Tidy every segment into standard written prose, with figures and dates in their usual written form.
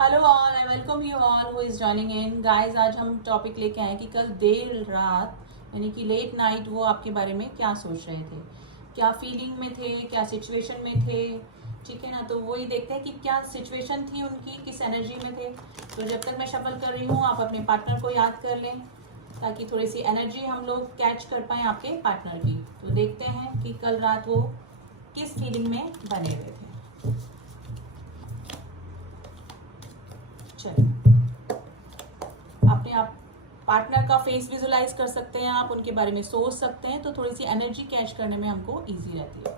Hello all, I welcome you all who is joining in. Guys, आज हम topic लेके आए कि कल देर रात यानी कि लेट नाइट वो आपके बारे में क्या सोच रहे थे, क्या फीलिंग में थे, क्या सिचुएशन में थे। ठीक है ना, तो वही देखते हैं कि क्या सिचुएशन थी उनकी, किस एनर्जी में थे। तो जब तक मैं शफल कर रही हूँ, आप अपने पार्टनर को याद कर लें ताकि थोड़ी सी एनर्जी हम लोग कैच कर पाएँ आपके पार्टनर की। तो देखते हैं कि कल रात वो किस फीलिंग में बने हुए थे। चलिए, अपने आप पार्टनर का फेस विजुलाइज कर सकते हैं, आप उनके बारे में सोच सकते हैं, तो थोड़ी सी एनर्जी कैच करने में हमको इजी रहती है।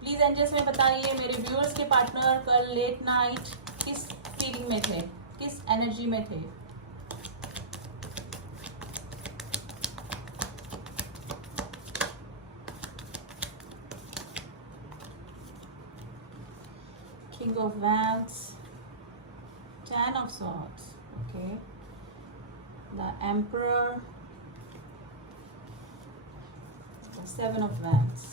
प्लीज एंजल्स में बताइए मेरे व्यूअर्स के पार्टनर कल लेट नाइट किस फीलिंग में थे, किस एनर्जी में थे। King of wands, 10 of swords, okay, the emperor, the 7 of wands.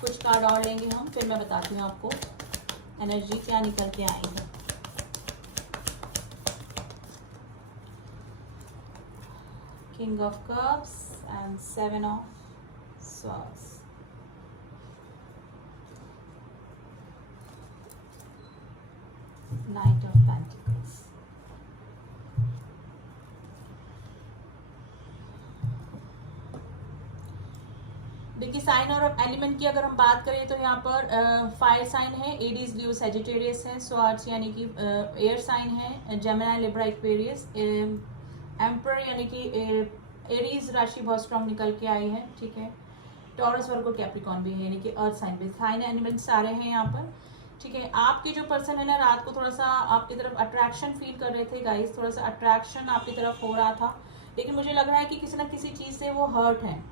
कुछ कार्ड और लेंगे हम, फिर मैं बताती हूँ आपको एनर्जी क्या निकल के आई है। King of Cups and 7 of Swords. Knight of Pentacles. देखिए, साइन और एलिमेंट की अगर हम बात करें तो यहाँ पर फायर साइन है, एडीज लियो सेजिटेरियस है, स्वार्ड्स यानी कि एयर साइन है, जेमिनी लिब्रा एक्वेरियस, एम्पर यानी कि एरीज राशि बहुत स्ट्रांग निकल के आई है। ठीक है, टॉरस वर्गो कैप्रिकॉन भी है यानी कि अर्थ साइन भी, साइन एलिमेंट सारे हैं यहाँ पर। ठीक है, आपके जो पर्सन है ना, रात को थोड़ा सा आपकी तरफ अट्रैक्शन फील कर रहे थे गाइस, थोड़ा सा अट्रैक्शन आपकी तरफ हो रहा था, लेकिन मुझे लग रहा है कि किसी ना किसी चीज़ से वो हर्ट है।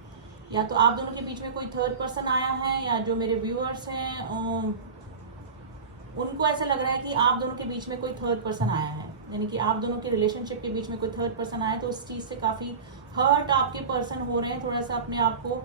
या तो आप दोनों के बीच में कोई थर्ड पर्सन आया है, या जो मेरे व्यूअर्स हैं उनको ऐसा लग रहा है कि आप दोनों के बीच में कोई थर्ड पर्सन आया है, यानी कि आप दोनों के रिलेशनशिप के बीच में कोई थर्ड पर्सन आया है, तो उस चीज़ से काफ़ी हर्ट आपके पर्सन हो रहे हैं, थोड़ा सा अपने आप को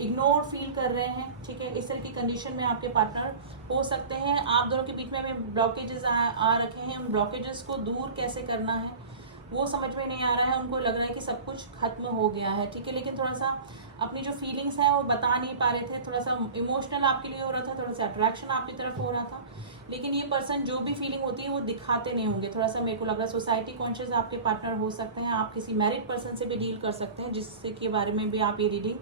इग्नोर फील कर रहे हैं। ठीक है, इस तरह की कंडीशन में आपके पार्टनर हो सकते हैं। आप दोनों के बीच में ब्लॉकेजेस आ रखे हैं, उन ब्लॉकेजेस को दूर कैसे करना है वो समझ में नहीं आ रहा है। उनको लग रहा है कि सब कुछ खत्म हो गया है। ठीक है, लेकिन थोड़ा सा अपनी जो फीलिंग्स हैं वो बता नहीं पा रहे थे, थोड़ा सा इमोशनल आपके लिए हो रहा था, थोड़ा सा अट्रैक्शन आपकी तरफ हो रहा था, लेकिन ये पर्सन जो भी फीलिंग होती है वो दिखाते नहीं होंगे। थोड़ा सा मेरे को लग रहा है सोसाइटी कॉन्शियस आपके पार्टनर हो सकते हैं, आप किसी मैरिड पर्सन से भी डील कर सकते हैं जिससे के बारे में भी आप ये रीडिंग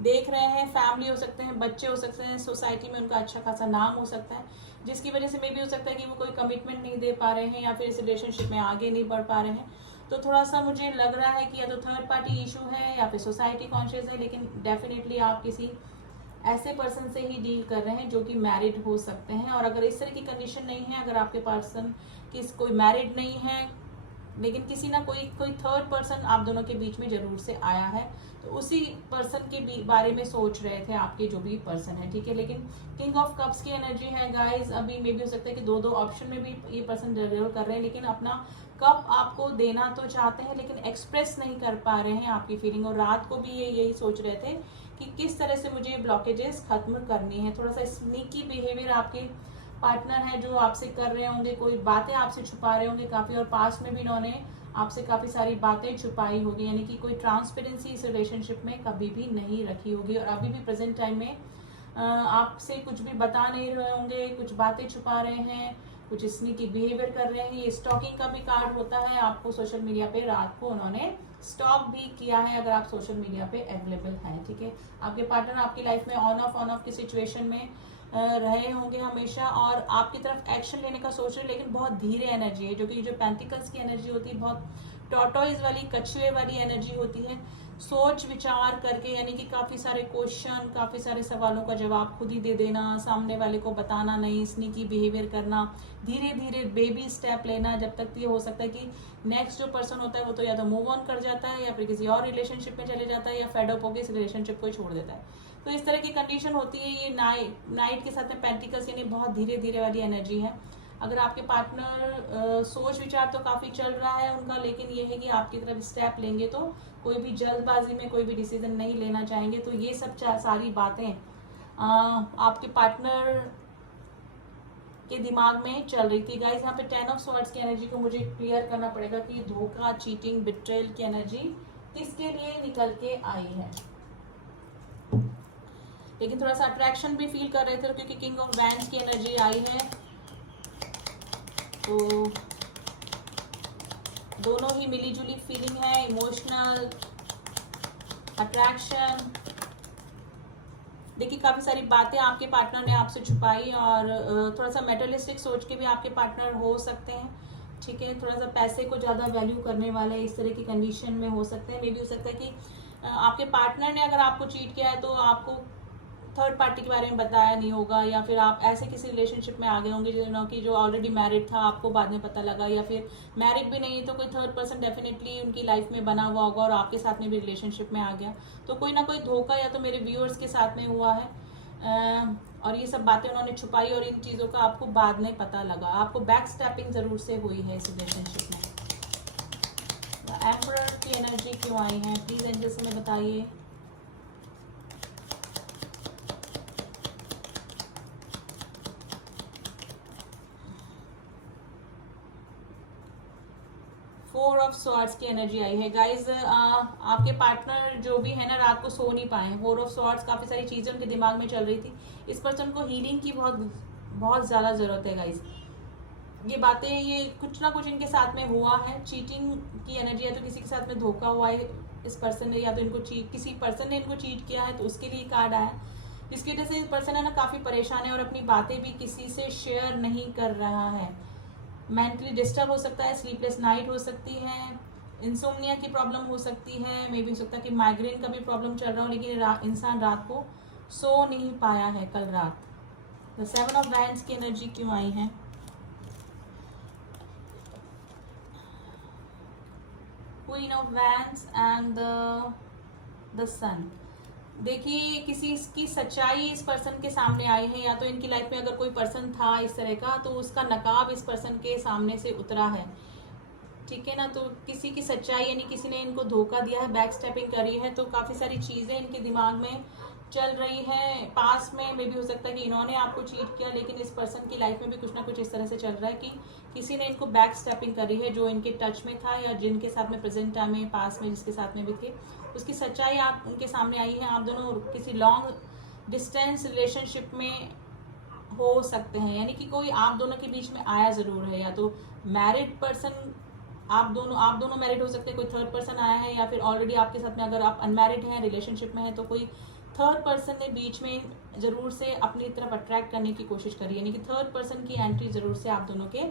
देख रहे हैं। फैमिली हो सकते हैं, बच्चे हो सकते हैं, सोसाइटी में उनका अच्छा खासा नाम हो सकता है, जिसकी वजह से मे भी हो सकता है कि वो कोई कमिटमेंट नहीं दे पा रहे हैं या फिर इस रिलेशनशिप में आगे नहीं बढ़ पा रहे हैं। तो थोड़ा सा मुझे लग रहा है कि या तो थर्ड पार्टी इशू है या फिर सोसाइटी कॉन्शियस है, लेकिन डेफिनेटली आप किसी ऐसे पर्सन से ही डील कर रहे हैं जो कि मैरिड हो सकते हैं। और अगर इस तरह की कंडीशन नहीं है, अगर आपके पर्सन कोई मैरिड नहीं है, लेकिन किसी ना कोई थर्ड पर्सन आप दोनों के बीच में जरूर से आया है, तो उसी पर्सन के बारे में सोच रहे थे आपके जो भी पर्सन है। ठीक है, लेकिन किंग ऑफ कप्स की एनर्जी है गाइस, अभी मे भी हो सकता है कि दो दो ऑप्शन में भी ये पर्सन जरूर कर रहे हैं, लेकिन अपना कप आपको देना तो चाहते हैं लेकिन एक्सप्रेस नहीं कर पा रहे हैं आपकी फीलिंग। और रात को भी ये यही सोच रहे थे कि किस तरह से मुझे ब्लॉकेजेस खत्म करनी है। थोड़ा सा स्नीकी बिहेवियर आपके पार्टनर है जो आपसे कर रहे होंगे, कोई बातें आपसे छुपा रहे होंगे काफ़ी, और पास्ट में भी इन्होंने आपसे काफ़ी सारी बातें छुपाई होगी, यानी कि कोई ट्रांसपेरेंसी इस रिलेशनशिप में कभी भी नहीं रखी होगी। और अभी भी प्रेजेंट टाइम में आपसे कुछ भी बता नहीं रहे होंगे, कुछ बातें छुपा रहे हैं, कुछ स्नीकी बिहेवियर कर रहे हैं। ये स्टॉकिंग का भी कार्ड होता है, आपको सोशल मीडिया पे रात को उन्होंने स्टॉक भी किया है अगर आप सोशल मीडिया पे अवेलेबल हैं। ठीक है, आपके पार्टनर आपकी लाइफ में ऑन ऑफ की सिचुएशन में रहे होंगे हमेशा, और आपकी तरफ एक्शन लेने का सोच रहे, लेकिन बहुत धीरे एनर्जी है, जो कि जो पेंटिकल्स की एनर्जी होती है बहुत टॉर्टोइज वाली, कछुए वाली एनर्जी होती है। सोच विचार करके, यानी कि काफ़ी सारे क्वेश्चन, काफ़ी सारे सवालों का जवाब खुद ही दे देना, सामने वाले को बताना नहीं, स्नीकी बिहेवियर करना, धीरे धीरे बेबी स्टेप लेना, जब तक ये हो सकता है कि नेक्स्ट जो पर्सन होता है वो तो या तो मूव ऑन कर जाता है या फिर किसी और रिलेशनशिप में चले जाता है, या फेड अप होकर इस रिलेशनशिप को छोड़ देता है। तो इस तरह की कंडीशन होती है। ये नाइट के साथ में पेंटिकल्स यानी बहुत धीरे धीरे वाली एनर्जी है। अगर आपके पार्टनर सोच विचार तो काफ़ी चल रहा है उनका, लेकिन ये है कि आपकी तरफ स्टेप लेंगे तो कोई भी जल्दबाजी में कोई भी डिसीजन नहीं लेना चाहेंगे। तो ये सब सारी बातें आपके पार्टनर के दिमाग में चल रही थी गाइस। यहाँ पे 10 ऑफ स्वॉर्ड्स की एनर्जी को मुझे क्लियर करना पड़ेगा कि धोखा, चीटिंग, बिट्रेल की एनर्जी किसके लिए निकल के आई है। लेकिन थोड़ा सा अट्रैक्शन भी फील कर रहे थे क्योंकि किंग ऑफ वैंड्स की एनर्जी आई है, तो दोनों ही मिली जुली फीलिंग है, इमोशनल अट्रैक्शन। देखिए काफ़ी सारी बातें आपके पार्टनर ने आपसे छुपाई और थोड़ा सा मेटलिस्टिक सोच के भी आपके पार्टनर हो सकते हैं, ठीक है। थोड़ा सा पैसे को ज़्यादा वैल्यू करने वाले इस तरह की कंडीशन में हो सकते हैं। मे भी हो सकता है कि आपके पार्टनर ने अगर आपको चीट किया है तो आपको थर्ड पार्टी के बारे में बताया नहीं होगा, या फिर आप ऐसे किसी रिलेशनशिप में आ गए होंगे जो ऑलरेडी मैरिड था, आपको बाद में पता लगा, या फिर मैरिड भी नहीं तो कोई थर्ड पर्सन डेफिनेटली उनकी लाइफ में बना हुआ होगा और आपके साथ में भी रिलेशनशिप में आ गया। तो कोई ना कोई धोखा या तो मेरे व्यूअर्स के साथ में हुआ है और ये सब बातें उन्होंने छुपाई और इन चीज़ों का आपको बाद में पता लगा। आपको बैक स्टैपिंग जरूर से हुई है इस रिलेशनशिप में। एम्परर की एनर्जी क्यों आई है प्लीज एंजल्स हमें बताइए। फोर ऑफ स्वॉर्ड्स की एनर्जी आई है गाइज। आपके पार्टनर जो भी है ना रात को सो नहीं पाए। फोर ऑफ स्वॉर्ड्स काफी सारी चीजें उनके दिमाग में चल रही थी। इस पर्सन को हीलिंग की बहुत ज्यादा जरूरत है गाइज। ये बातें ये कुछ ना कुछ इनके साथ में हुआ है। चीटिंग की एनर्जी है तो किसी के साथ में धोखा हुआ है इस पर्सन ने, या तो इनको किसी पर्सन ने इनको चीट किया है तो उसके लिए कार्ड आया, जिसकी वजह से इस पर्सन है ना काफी परेशान है और अपनी बातें भी किसी से शेयर नहीं कर रहा है। मेंटली डिस्टर्ब हो सकता है, स्लीपलेस नाइट हो सकती है, इंसोम्निया की प्रॉब्लम हो सकती है, मे भी हो सकता है कि माइग्रेन का भी प्रॉब्लम चल रहा हो, लेकिन इंसान रात को सो नहीं पाया है कल रात। द 7 ऑफ वैंड्स की एनर्जी क्यों आई है। Queen of wands and the sun. देखिए किसी की सच्चाई इस पर्सन के सामने आई है, या तो इनकी लाइफ में अगर कोई पर्सन था इस तरह का तो उसका नकाब इस पर्सन के सामने से उतरा है, ठीक है ना। तो किसी की सच्चाई यानी किसी ने इनको धोखा दिया है, बैक स्टेपिंग करी है, तो काफ़ी सारी चीज़ें इनके दिमाग में चल रही है। पास में मे भी हो सकता है कि इन्होंने आपको चीट किया, लेकिन इस पर्सन की लाइफ में भी कुछ ना कुछ इस तरह से चल रहा है कि किसी ने इनको बैक स्टेपिंग करी है जो इनके टच में था या जिनके साथ में प्रेजेंट टाइम में पास में जिसके साथ में भी थे, उसकी सच्चाई आप उनके सामने आई है। आप दोनों किसी लॉन्ग डिस्टेंस रिलेशनशिप में हो सकते हैं, यानी कि कोई आप दोनों के बीच में आया जरूर है, या तो मैरिड पर्सन आप दोनों मैरिड हो सकते हैं, कोई थर्ड पर्सन आया है, या फिर ऑलरेडी आपके साथ में अगर आप अनमैरिड हैं रिलेशनशिप में हैं तो कोई थर्ड पर्सन ने बीच में जरूर से अपनी तरफ अट्रैक्ट करने की कोशिश करी, यानी कि थर्ड पर्सन की एंट्री जरूर से आप दोनों के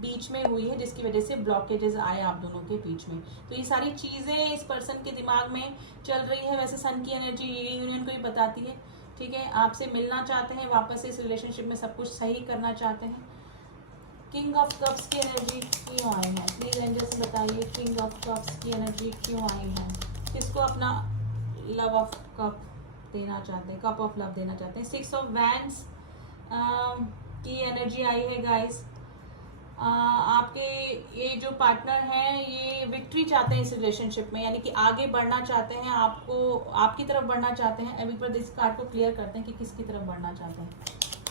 बीच में हुई है, जिसकी वजह से ब्लॉकेजेस आए आप दोनों के बीच में। तो ये सारी चीजें इस पर्सन के दिमाग में चल रही है। वैसे सन की एनर्जी यूनियन को ही बताती है, ठीक है। आपसे मिलना चाहते हैं, वापस इस रिलेशनशिप में सब कुछ सही करना चाहते हैं। किंग ऑफ कप्स की एनर्जी क्यों आई है प्लीज एंजल्स बताइए। किंग ऑफ कप्स की एनर्जी क्यों आई है, किसको अपना लव ऑफ कप देना चाहते हैं, कप ऑफ लव देना चाहते हैं। 6 ऑफ वैंड्स की एनर्जी आई है गाइस। आपके ये जो पार्टनर हैं ये विक्ट्री चाहते हैं इस रिलेशनशिप में, यानी कि आगे बढ़ना चाहते हैं, आपकी तरफ बढ़ना चाहते हैं। अभी पर इस कार्ड को क्लियर करते हैं कि किसकी तरफ बढ़ना चाहते हैं,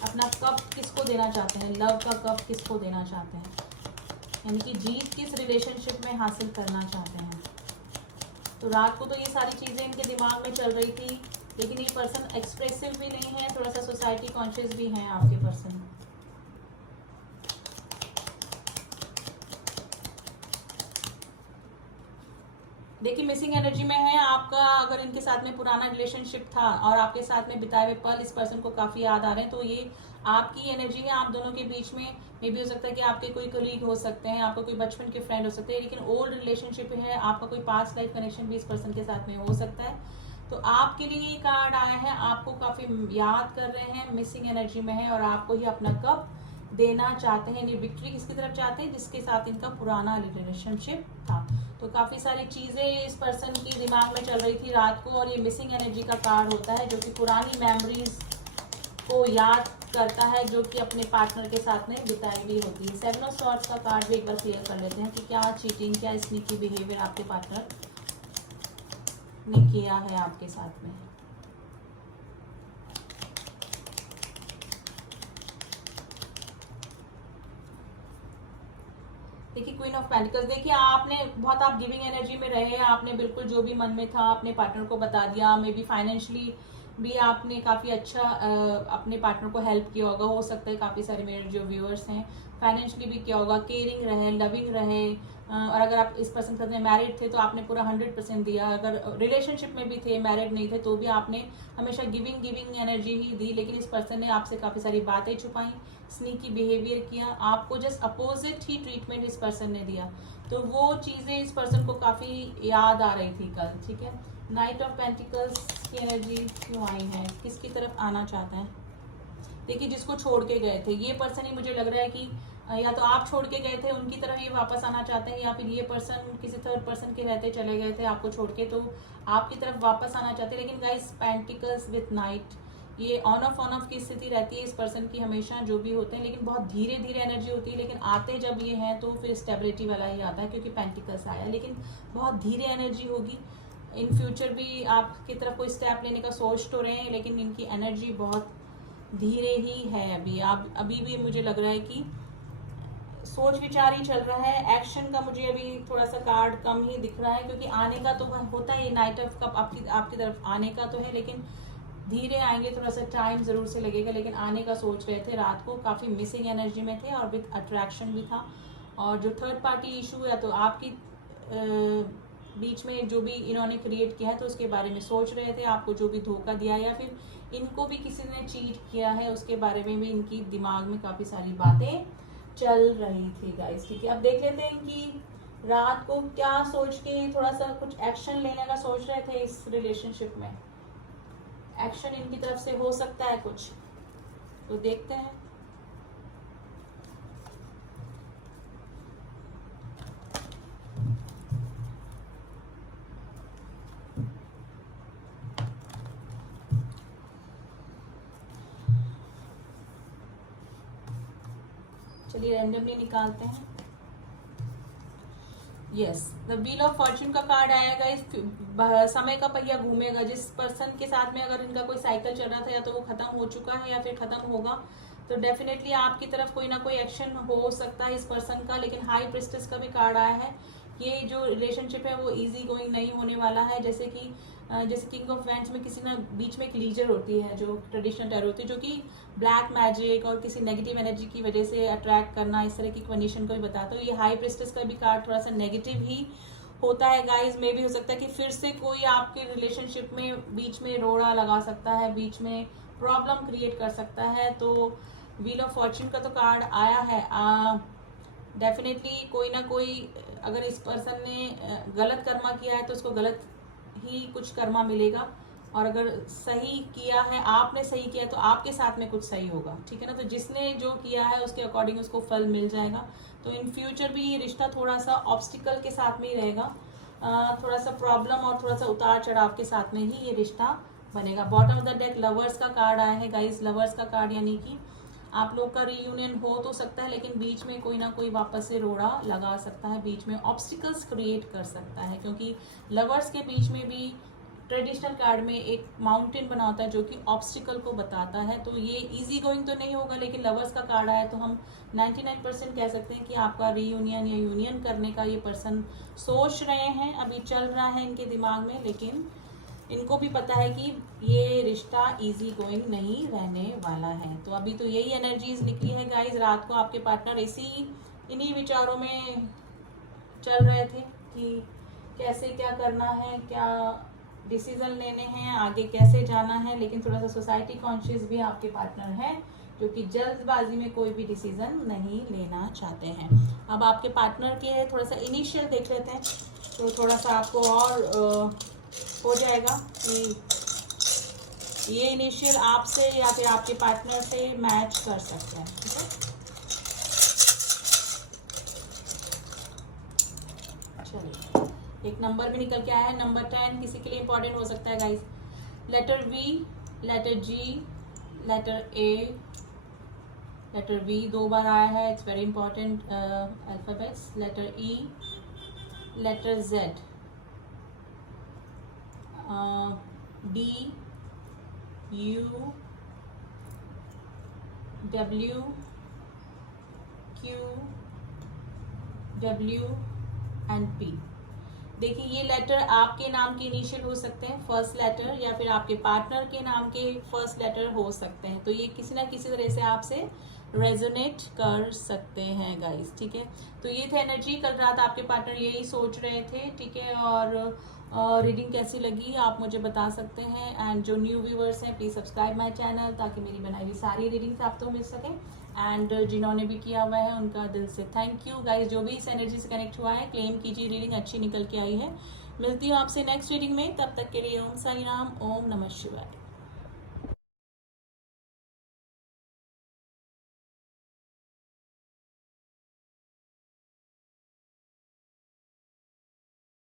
अपना कप किसको देना चाहते हैं, लव का कप किसको देना चाहते हैं, यानी कि जीत किस रिलेशनशिप में हासिल करना चाहते हैं। तो रात को तो ये सारी चीज़ें इनके दिमाग में चल रही थी, लेकिन ये पर्सन एक्सप्रेसिव भी नहीं है, थोड़ा सा सोसाइटी कॉन्शियस भी हैं आपके पर्सन। देखिए मिसिंग एनर्जी में है आपका। अगर इनके साथ में पुराना रिलेशनशिप था और आपके साथ में बिताए हुए पल इस पर्सन को काफी याद आ रहे हैं, तो ये आपकी एनर्जी है आप दोनों के बीच में। मे भी हो सकता है कि आपके कोई कलीग हो सकते हैं, आपका कोई बचपन के फ्रेंड हो सकते हैं, लेकिन ओल्ड रिलेशनशिप है, आपका कोई पास्ट लाइफ कनेक्शन भी इस पर्सन के साथ में हो सकता है। तो आपके लिए ये कार्ड आया है, आपको काफी याद कर रहे हैं, मिसिंग एनर्जी में है और आपको ही अपना कप देना चाहते हैं। ये विक्ट्री किसकी तरफ चाहते हैं, जिसके साथ इनका पुराना रिलेशनशिप था। तो काफी सारी चीजें इस पर्सन की दिमाग में चल रही थी रात को, और ये मिसिंग एनर्जी का कार्ड होता है जो कि पुरानी मेमोरीज को याद करता है जो कि अपने पार्टनर के साथ में बिताई हुई होती है। 7 ऑफ सॉर्ड्स का कार्ड भी एक बार क्लियर कर लेते हैं कि क्या चीटिंग, क्या स्नीकी बिहेवियर आपके पार्टनर ने किया है आपके साथ में। देखिए क्वीन ऑफ पेंटिकल्स, देखिए आपने बहुत, आप गिविंग एनर्जी में रहे, आपने बिल्कुल जो भी मन में था अपने पार्टनर को बता दिया। मे बी फाइनेंशियली भी आपने काफ़ी अच्छा अपने पार्टनर को हेल्प किया होगा। हो सकता है काफ़ी सारे मेरे जो व्यूअर्स हैं फाइनेंशियली भी किया होगा, केयरिंग रहे, लविंग रहे। और अगर आप इस पर्सन के साथ में मैरिड थे तो आपने पूरा 100% दिया। अगर रिलेशनशिप में भी थे, मैरिड नहीं थे, तो भी आपने हमेशा गिविंग एनर्जी ही दी। लेकिन इस पर्सन ने आपसे काफ़ी सारी बातें छुपाई, स्नीकी बिहेवियर किया, आपको जस्ट अपोजिट ही ट्रीटमेंट इस पर्सन ने दिया। तो वो चीज़ें इस पर्सन को काफ़ी याद आ रही थी कल, ठीक है। नाइट ऑफ पेंटिकल्स की एनर्जी क्यों आई है, किसकी तरफ आना चाहते हैं? देखिए जिसको छोड़ के गए थे ये पर्सन ही, मुझे लग रहा है कि या तो आप छोड़ के गए थे उनकी तरफ ये वापस आना चाहते हैं, या फिर ये पर्सन किसी थर्ड पर्सन के रहते चले गए थे आपको छोड़ के, तो आपकी तरफ वापस आना चाहते हैं। लेकिन गाइस पेंटिकल्स विथ नाइट, ये ऑन ऑफ की स्थिति रहती है इस पर्सन की हमेशा, जो भी होते हैं, लेकिन बहुत धीरे धीरे एनर्जी होती है। लेकिन आते जब ये हैं तो फिर स्टेबिलिटी वाला ही आता है, क्योंकि पेंटिकल्स आया, लेकिन बहुत धीरे एनर्जी होगी। इन फ्यूचर भी आपकी तरफ कोई स्टेप लेने का सोच तो रहे हैं, लेकिन इनकी एनर्जी बहुत धीरे ही है अभी भी मुझे लग रहा है कि सोच विचार ही चल रहा है। एक्शन का मुझे अभी थोड़ा सा कार्ड कम ही दिख रहा है, क्योंकि आने का तो होता है, नाइट ऑफ कप आपकी तरफ आने का तो है, लेकिन धीरे आएंगे, थोड़ा सा टाइम जरूर से लगेगा। लेकिन आने का सोच रहे थे, रात को काफ़ी मिसिंग एनर्जी में थे और विथ अट्रैक्शन भी था। और जो थर्ड पार्टी इशू है तो आपकी बीच में जो भी इन्होंने क्रिएट किया है तो उसके बारे में सोच रहे थे, आपको जो भी धोखा दिया या फिर इनको भी किसी ने चीट किया है उसके बारे में भी इनकी दिमाग में काफ़ी सारी बातें चल रही थी गाइस, ठीक है। अब देख लेते हैं कि रात को क्या सोच के थोड़ा सा कुछ एक्शन लेने का सोच रहे थे इस रिलेशनशिप में। एक्शन इनकी तरफ से हो सकता है कुछ, तो देखते हैं। चलिए रैंडमली निकालते हैं। Yes, the wheel of Fortune का कार्ड आएगा। इस समय का पहिया घूमेगा। जिस पर्सन के साथ में अगर इनका कोई साइकिल चल रहा था या तो वो खत्म हो चुका है या फिर खत्म होगा, तो डेफिनेटली आपकी तरफ कोई ना कोई एक्शन हो सकता है इस पर्सन का। लेकिन हाई प्रिस्टेस का भी कार्ड आया है। ये जो रिलेशनशिप है वो इजी गोइंग नहीं होने वाला है। जैसे किंग ऑफ वैंड्स में किसी ना बीच में एक लीजर होती है जो ट्रेडिशनल टैरो होती है, जो कि ब्लैक मैजिक और किसी नेगेटिव एनर्जी की वजह से अट्रैक्ट करना, इस तरह की कंडीशन को भी बताता है। ये हाई प्रिस्टेस का भी कार्ड थोड़ा सा नेगेटिव ही होता है गाइस। में भी हो सकता है कि फिर से कोई आपके रिलेशनशिप में बीच में रोड़ा लगा सकता है, बीच में प्रॉब्लम क्रिएट कर सकता है। तो व्हील ऑफ फॉर्च्यून का तो कार्ड आया है। डेफिनेटली कोई ना कोई, अगर इस पर्सन ने गलत कर्मा किया है तो उसको गलत ही कुछ कर्मा मिलेगा, और अगर सही किया है, आपने सही किया है, तो आपके साथ में कुछ सही होगा, ठीक है ना। तो जिसने जो किया है उसके अकॉर्डिंग उसको फल मिल जाएगा। तो इन फ्यूचर भी ये रिश्ता थोड़ा सा ऑब्स्टिकल के साथ में ही रहेगा, थोड़ा सा प्रॉब्लम और थोड़ा सा उतार चढ़ाव के साथ में ही ये रिश्ता बनेगा। Bottom of the deck lovers का कार्ड आया है गाइस। लवर्स का कार्ड यानी कि आप लोग का रीयूनियन हो तो सकता है, लेकिन बीच में कोई ना कोई वापस से रोड़ा लगा सकता है, बीच में ऑब्स्टिकल्स क्रिएट कर सकता है। क्योंकि लवर्स के बीच में भी ट्रेडिशनल कार्ड में एक माउंटेन बना होता है जो कि ऑब्स्टिकल को बताता है। तो ये इजी गोइंग तो नहीं होगा, लेकिन लवर्स का कार्ड आया तो हम 99% कह सकते हैं कि आपका रीयूनियन या यूनियन करने का ये पर्सन सोच रहे हैं, अभी चल रहा है इनके दिमाग में। लेकिन इनको भी पता है कि ये रिश्ता इजी गोइंग नहीं रहने वाला है। तो अभी तो यही एनर्जीज निकली है गाइज। रात को आपके पार्टनर इन्हीं विचारों में चल रहे थे कि कैसे क्या करना है, क्या डिसीजन लेने हैं, आगे कैसे जाना है। लेकिन थोड़ा सा सोसाइटी कॉन्शियस भी आपके पार्टनर है, जो कि जल्दबाजी में कोई भी डिसीजन नहीं लेना चाहते हैं। अब आपके पार्टनर के थोड़ा सा इनिशियल देख लेते हैं, तो थोड़ा सा आपको और हो जाएगा कि ये इनिशियल आपसे या फिर आपके पार्टनर से मैच कर सकते हैं, ठीक है। चलिए एक नंबर भी निकल के आया है, नंबर 10 किसी के लिए इंपॉर्टेंट हो सकता है guys. Letter V, letter G, letter A, letter V 2 बार आया है, it's very important alphabets. Letter E, letter Z, D, U, W, Q, W and P. देखिए ये लेटर आपके नाम के इनिशियल हो सकते हैं, फर्स्ट लेटर, या फिर आपके पार्टनर के नाम के फर्स्ट लेटर हो सकते हैं। तो ये किसी ना किसी तरह से आपसे रेजोनेट कर सकते हैं गाइस, ठीक है। तो ये थे एनर्जी। कल रात आपके पार्टनर यही सोच रहे थे, ठीक है। और रीडिंग कैसी लगी आप मुझे बता सकते हैं। एंड जो न्यू व्यूवर्स हैं प्लीज सब्सक्राइब माय चैनल, ताकि मेरी बनाई हुई सारी रीडिंग्स आपको मिल सकें। एंड जिन्होंने भी किया हुआ है उनका दिल से थैंक यू गाइस। जो भी इस एनर्जी से कनेक्ट हुआ है क्लेम कीजिए, रीडिंग अच्छी निकल के आई है। मिलती हूँ आपसे नेक्स्ट रीडिंग में, तब तक के लिए ओम साई राम, ओम नमः शिवाय।